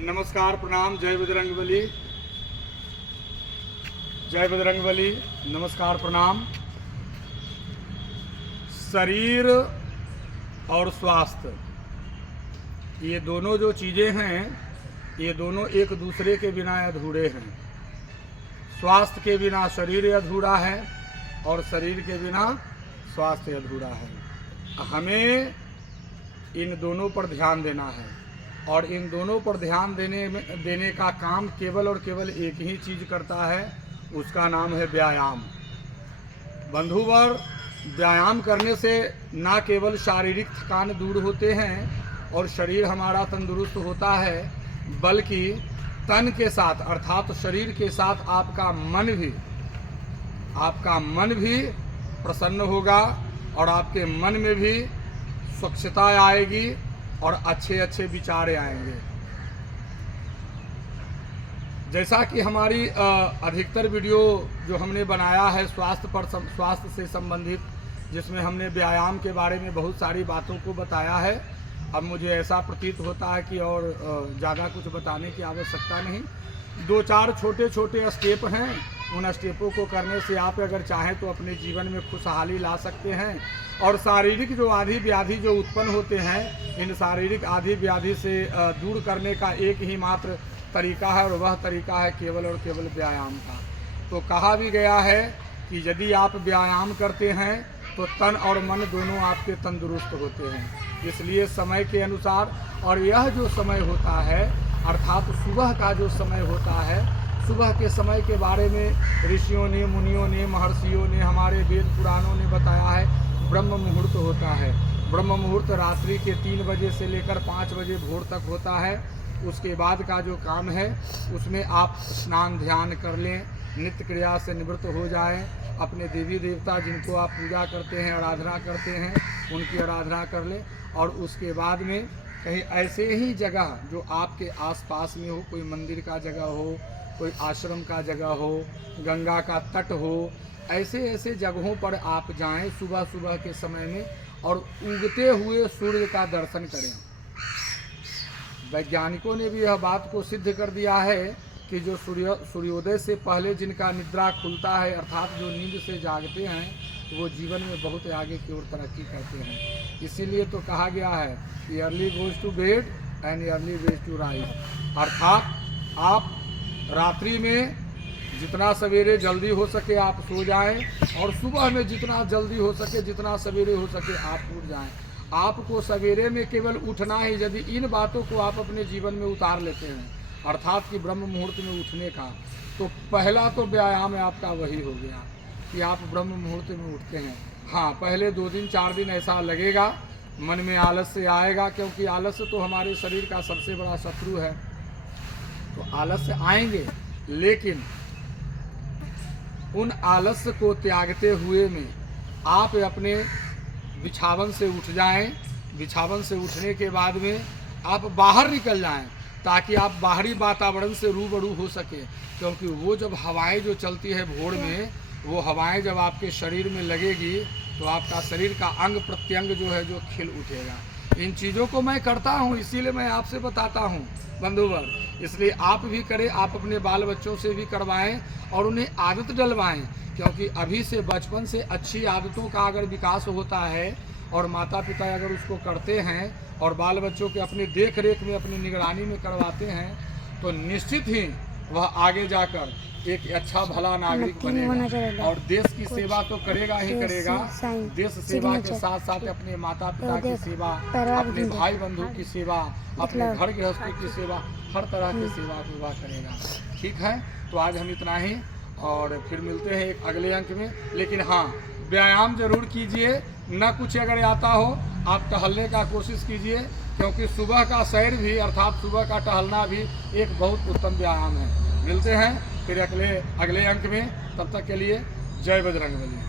नमस्कार, प्रणाम। जय बजरंगबली। जय बजरंगबली। नमस्कार, प्रणाम। शरीर और स्वास्थ्य, ये दोनों जो चीज़ें हैं, ये दोनों एक दूसरे के बिना अधूरे हैं। स्वास्थ्य के बिना शरीर अधूरा है और शरीर के बिना स्वास्थ्य अधूरा है। हमें इन दोनों पर ध्यान देना है और इन दोनों पर ध्यान देने का काम केवल और केवल एक ही चीज़ करता है, उसका नाम है व्यायाम। बंधुवर, व्यायाम करने से ना केवल शारीरिक थकान दूर होते हैं और शरीर हमारा तंदुरुस्त होता है, बल्कि तन के साथ अर्थात शरीर के साथ आपका मन भी प्रसन्न होगा और आपके मन में भी स्वच्छता आएगी और अच्छे अच्छे विचार आएंगे। जैसा कि हमारी अधिकतर वीडियो जो हमने बनाया है स्वास्थ्य से संबंधित, जिसमें हमने व्यायाम के बारे में बहुत सारी बातों को बताया है, अब मुझे ऐसा प्रतीत होता है कि और ज़्यादा कुछ बताने की आवश्यकता नहीं। 2-4 छोटे छोटे स्टेप हैं, उन स्टेपों को करने से आप अगर चाहें तो अपने जीवन में खुशहाली ला सकते हैं और शारीरिक जो आदि व्याधि जो उत्पन्न होते हैं, इन शारीरिक आदि व्याधि से दूर करने का एक ही मात्र तरीका है और वह तरीका है केवल और केवल व्यायाम का। तो कहा भी गया है कि यदि आप व्यायाम करते हैं तो तन और मन दोनों आपके तंदुरुस्त होते हैं। इसलिए समय के अनुसार, और यह जो समय होता है अर्थात सुबह का जो समय होता है, सुबह के समय के बारे में ऋषियों ने, मुनियों ने, महर्षियों ने, हमारे वेद पुराणों ने बताया है। ब्रह्म मुहूर्त होता है। ब्रह्म मुहूर्त रात्रि के 3 बजे से लेकर 5 बजे भोर तक होता है। उसके बाद का जो काम है उसमें आप स्नान ध्यान कर लें, नित्य क्रिया से निवृत्त हो जाएं, अपने देवी देवता जिनको आप पूजा करते हैं, आराधना करते हैं, उनकी आराधना कर लें। और उसके बाद में कहीं ऐसे ही जगह जो आपके आसपास में हो, कोई मंदिर का जगह हो, कोई आश्रम का जगह हो, गंगा का तट हो, ऐसे ऐसे जगहों पर आप जाएं सुबह सुबह के समय में और उगते हुए सूर्य का दर्शन करें। वैज्ञानिकों ने भी यह बात को सिद्ध कर दिया है कि जो सूर्योदय से पहले जिनका निद्रा खुलता है अर्थात जो नींद से जागते हैं, वो जीवन में बहुत आगे की ओर तरक्की करते हैं। इसीलिए तो कहा गया है कि early goes to bed and early wakes to rise, अर्थात आप रात्रि में जितना सवेरे जल्दी हो सके आप सो जाएं और सुबह में जितना जल्दी हो सके, जितना सवेरे हो सके आप उठ जाएं। आपको सवेरे में केवल उठना ही, यदि इन बातों को आप अपने जीवन में उतार लेते हैं अर्थात कि ब्रह्म मुहूर्त में उठने का, तो पहला तो व्यायाम आपका वही हो गया कि आप ब्रह्म मुहूर्त में उठते हैं। हाँ, पहले 2 दिन 4 दिन ऐसा लगेगा, मन में आलस्य आएगा, क्योंकि आलस्य तो हमारे शरीर का सबसे बड़ा शत्रु है। तो आलस्य आएंगे, लेकिन उन आलस्य को त्यागते हुए में आप अपने बिछावन से उठ जाएं। बिछावन से उठने के बाद में आप बाहर निकल जाएं ताकि आप बाहरी वातावरण से रूबरू हो सके, क्योंकि वो जब हवाएं जो चलती है भोर में, वो हवाएं जब आपके शरीर में लगेगी तो आपका शरीर का अंग प्रत्यंग जो है जो खिल उठेगा। इन चीज़ों को मैं करता हूँ, इसीलिए मैं आपसे बताता हूँ बंधुवर। इसलिए आप भी करें, आप अपने बाल बच्चों से भी करवाएं और उन्हें आदत डलवाएं, क्योंकि अभी से बचपन से अच्छी आदतों का अगर विकास होता है और माता पिता अगर उसको करते हैं और बाल बच्चों के अपनी देख रेख में, अपनी निगरानी में करवाते हैं, तो निश्चित ही वह आगे जाकर एक अच्छा भला नागरिक बनेगा और देश की सेवा तो करेगा ही करेगा। देश सेवा के साथ साथ अपने माता पिता की सेवा, अपने भाई बंधु की सेवा, अपने घर गृहस्थी की सेवा, हर तरह की सेवा को वह करेगा। ठीक है, तो आज हम इतना ही और फिर मिलते हैं एक अगले अंक में। लेकिन हाँ, व्यायाम जरूर कीजिए। न कुछ अगर आता हो आप टहलने का कोशिश कीजिए, क्योंकि सुबह का सैर भी अर्थात सुबह का टहलना भी एक बहुत उत्तम व्यायाम है। मिलते हैं फिर अगले अंक में, तब तक के लिए जय बजरंगबली।